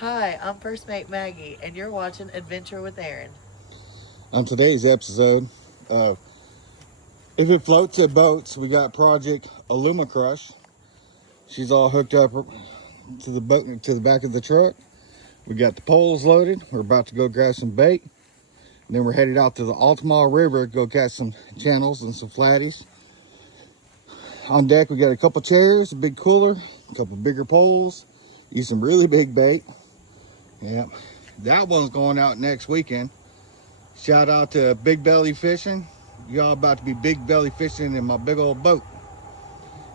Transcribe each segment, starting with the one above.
Hi, I'm First Mate Maggie, and you're watching Adventure with Aaron. On today's episode, uh, if it floats, it boats. We got Project Aluma Crush. She's all hooked up to the boat to the back of the truck. We got the poles loaded. We're about to go grab some bait. And then we're headed out to the Altamaha River to go catch some channels and some flatties. On deck, we got a couple chairs, a big cooler, a couple bigger poles, use some really big bait. Yep, that one's going out next weekend. Shout out to Big Belly Fishing. Y'all about to be big belly fishing in my big old boat.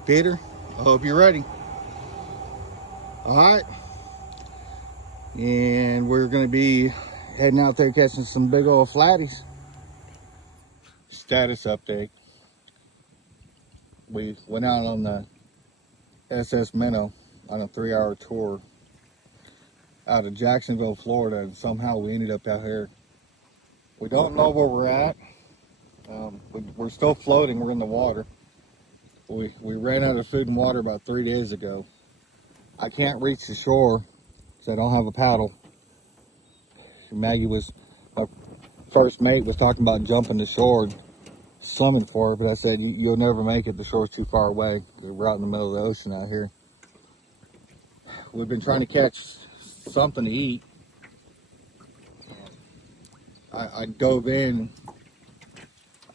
Peter, I hope you're ready. All right. And we're going to be heading out there catching some big old flatties. Status update. We went out on the SS Minnow on a 3-hour tour out of Jacksonville, Florida, and somehow we ended up out here. We don't know where we're at. We're still floating. We're in the water. We ran out of food and water about 3 days ago. I can't reach the shore because I don't have a paddle. Maggie was, my first mate was talking about jumping the shore, swimming for it, but I said, you'll never make it. The shore's too far away. We're out in the middle of the ocean out here. We've been trying to catch something to eat. I dove in,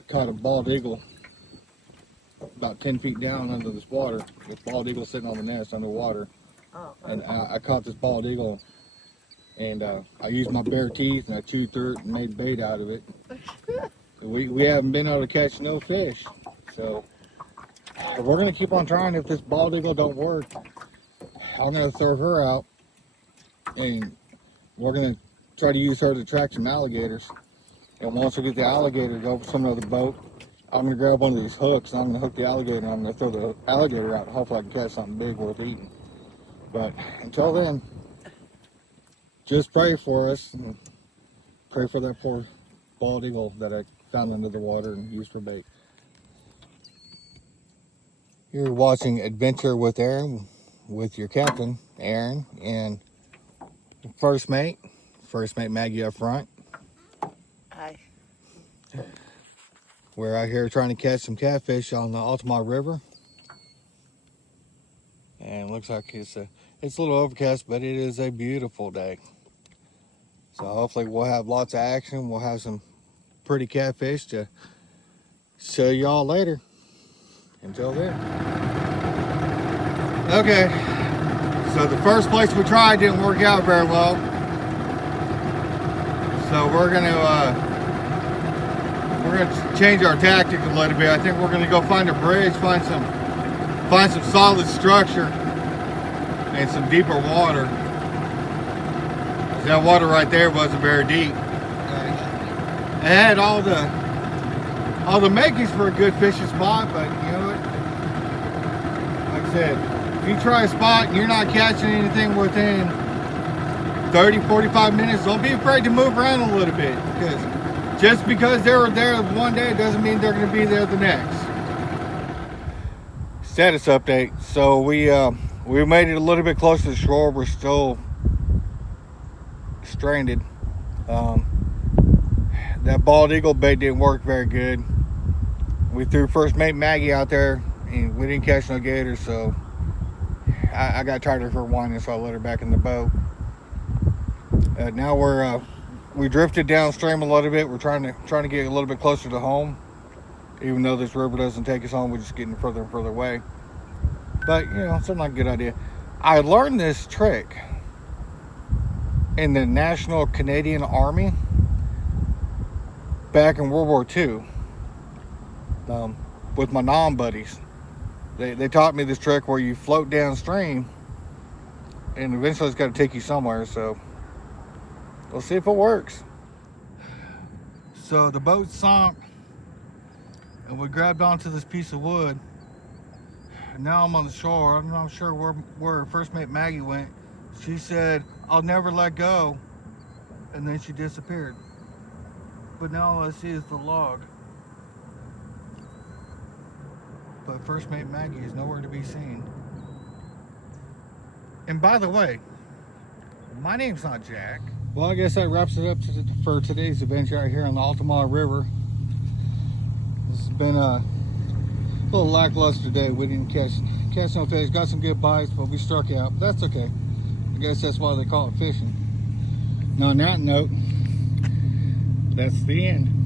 caught a bald eagle about 10 feet down under this water. This bald eagle sitting on the nest underwater. And I caught this bald eagle, and I used my bare teeth and I chewed through it and made bait out of it. We haven't been able to catch no fish, so we're gonna keep on trying. If this bald eagle don't work, I'm gonna throw her out, and we're gonna try to use her to track some alligators. And once we get the alligators over some other boat, I'm gonna grab one of these hooks and I'm gonna hook the alligator and I'm gonna throw the alligator out. Hopefully I can catch something big worth eating. But until then, just pray for us. And pray for that poor bald eagle that I found under the water and used for bait. You're watching Adventure with Aaron, with your captain, Aaron, and first mate Maggie up front. Hi. We're out here trying to catch some catfish on the Altamaha River. And it looks like it's a little overcast, but it is a beautiful day. So hopefully we'll have lots of action. We'll have some pretty catfish to show y'all later. Until then. Okay, so the first place we tried didn't work out very well. So we're gonna change our tactic a little bit. I think we're gonna go find a bridge, find some solid structure and some deeper water. That water right there wasn't very deep. It had all the makings for a good fishing spot, but you know what? Like I said, if you try a spot and you're not catching anything within 30-45 minutes, don't be afraid to move around a little bit, because just because they were there one day doesn't mean they're going to be there the next. Status update. So we made it a little bit closer to the shore. We're still stranded. That bald eagle bait didn't work very good. We threw first mate Maggie out there and we didn't catch no gators, so I got tired of her whining, so I let her back in the boat. Now we drifted downstream a little bit. We're trying to get a little bit closer to home. Even though this river doesn't take us home, we're just getting further and further away. But you know, it's not a good idea. I learned this trick in the National Canadian Army back in World War II. With my non buddies, they taught me this trick where you float downstream, and eventually it's got to take you somewhere. So we'll see if it works. So the boat sunk, and we grabbed onto this piece of wood. And now I'm on the shore. I'm not sure where first mate Maggie went. She said, "I'll never let go," and then she disappeared. But now all I see is the log. But first mate Maggie is nowhere to be seen. And by the way, My name's not Jack. Well, I guess that wraps it up for today's adventure out here on the Altamaha River. This has been a little lackluster day. We didn't catch no fish. Got some good bites, but we struck out. But that's okay. I guess that's why they call it fishing. Now, on that note, that's the end.